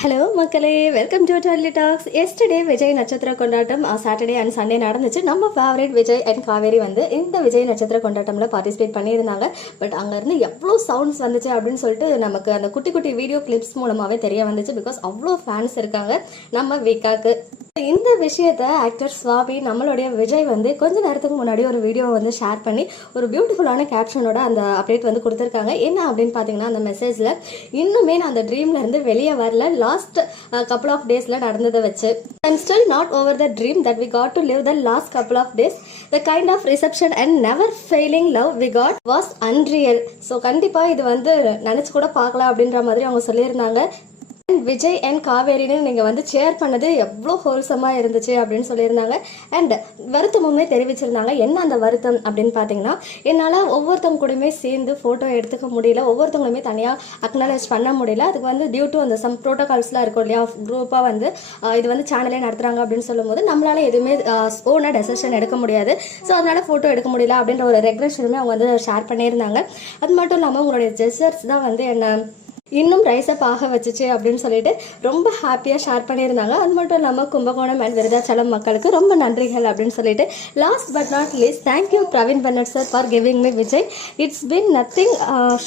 Hello மக்களே, welcome to ட்வெல்லி talks. Yesterday Vijay நட்சத்திர கொண்டாட்டம் சாட்டர்டே அண்ட் சண்டே நடந்துச்சு. நம்ம ஃபேவரட் விஜய் அண்ட் காவேரி வந்து இந்த விஜய் நட்சத்திர கொண்டாட்டம்ல பார்ட்டிசிபேட் பண்ணியிருந்தாங்க. பட் அங்கேருந்து எவ்வளோ சவுண்ட்ஸ் வந்துச்சு அப்படின்னு சொல்லிட்டு நமக்கு அந்த குட்டி குட்டி வீடியோ கிளிப்ஸ் மூலமாகவே தெரிய வந்துச்சு. பிகாஸ் அவ்வளோ ஃபேன்ஸ் இருக்காங்க நம்ம விகாக்கு. இந்த விஷயத்த ஆக்டர் சுவாமி நம்மளுடைய விஜய் வந்து கொஞ்ச நேரத்துக்கு முன்னாடி ஒரு வீடியோ வந்து ஷேர் பண்ணி ஒரு பியூட்டிஃபுல்லான கேப்ஷனோட அந்த அப்டேட் வந்து கொடுத்துருக்காங்க. என்ன அப்படின்னு பார்த்தீங்கன்னா, அந்த மெசேஜில் இன்னுமே நான் அந்த ட்ரீம்ல இருந்து வெளியே வரல. லாஸ்ட் couple of daysல நடந்ததை வச்சு I'm still not over the dream that we got to live the last couple of days. The kind of reception and never failing love we got was unreal. So கண்டிப்பாக இது வந்து நினச்சி கூட பார்க்கலாம் அப்படின்ற மாதிரி அவங்க சொல்லியிருந்தாங்க. விஜய் அண்ட் காவேரின்னு நீங்கள் வந்து ஷேர் பண்ணது எவ்வளோ ஹோல்சமாக இருந்துச்சு அப்படின்னு சொல்லியிருந்தாங்க. அண்ட் வருத்தமுமே தெரிவிச்சிருந்தாங்க. என்ன அந்த வருத்தம் அப்படின்னு பார்த்தீங்கன்னா, என்னால் ஒவ்வொருத்தவங்க கூடயுமே சேர்ந்து ஃபோட்டோ எடுத்துக்க முடியல, ஒவ்வொருத்தவங்களுமே தனியாக அக்னாலேஜ் பண்ண முடியல. அதுக்கு வந்து டியூ டு அந்த சம் ப்ரோட்டோகால்ஸ்லாம் இருக்கும் இல்லையா, குரூப்பாக வந்து இது வந்து சேனலே நடத்துகிறாங்க அப்படின்னு சொல்லும்போது நம்மளால எதுவுமே ஓனாக டெசிஷன் எடுக்க முடியாது. ஸோ அதனால் ஃபோட்டோ எடுக்க முடியல அப்படின்ற ஒரு ரெக்ரெஷனுமே அவங்க வந்து ஷேர் பண்ணியிருந்தாங்க. அது மட்டும் இல்லாமல் உங்களுடைய ஜெஸ்டர்ஸ் தான் வந்து என்ன இன்னும் ரைஸப் ஆக வச்சுச்சு அப்படின்னு சொல்லிட்டு ரொம்ப ஹாப்பியாக ஷேர் பண்ணியிருந்தாங்க. அது மட்டும் இல்லாமல் கும்பகோணம் அண்ட் விருதாச்சலம் மக்களுக்கு ரொம்ப நன்றிகள் அப்படின்னு சொல்லிட்டு last but not least thank you Praveen பன்னட் sir for giving me Vijay. It's been nothing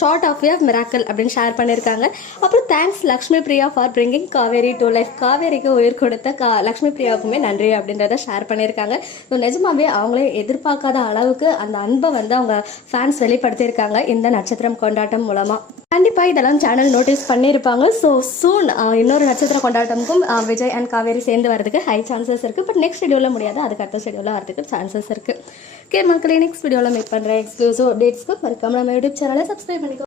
short of your miracle அப்படின்னு ஷேர் பண்ணியிருக்காங்க. அப்புறம் thanks Lakshmi Priya for bringing Kaveri to life. காவேரிக்கு உயிர் கொடுத்த லக்ஷ்மி பிரியாவுக்குமே நன்றி அப்படின்றத ஷேர் பண்ணியிருக்காங்க. ஸோ நிஜமாவே அவங்களே எதிர்பார்க்காத அளவுக்கு அந்த அன்பை வந்து அவங்க ஃபேன்ஸ் வெளிப்படுத்தியிருக்காங்க இந்த நட்சத்திரம் கொண்டாட்டம் மூலமாக. கண்டிப்பாக இதெல்லாம் சேனல் நோட்டீஸ் பண்ணியிருப்பாங்க. ஸோ சூன் இன்னொரு நட்சத்திர கொண்டாட்டமுக்கும் விஜய் அண்ட் காவேரி சேர்ந்து வரதுக்கு ஹை சான்சஸ் இருக்குது. பட் நெக்ஸ்ட் ஷெடியூலில் முடியாது, அதுக்கு அடுத்த ஷெடியூலில் வரதுக்கு சான்சஸ் இருக்குது. ஓகே மக்களே, நெக்ஸ்ட் வீடியோவில் மீட் பண்ணுறேன். எக்ஸ்க்ளூசிவ் அப்டேட்ஸ்க்கு மறக்காம நம்ம யூடியூப் சேனலை சப்ஸ்கிரைப் பண்ணிக்கோ.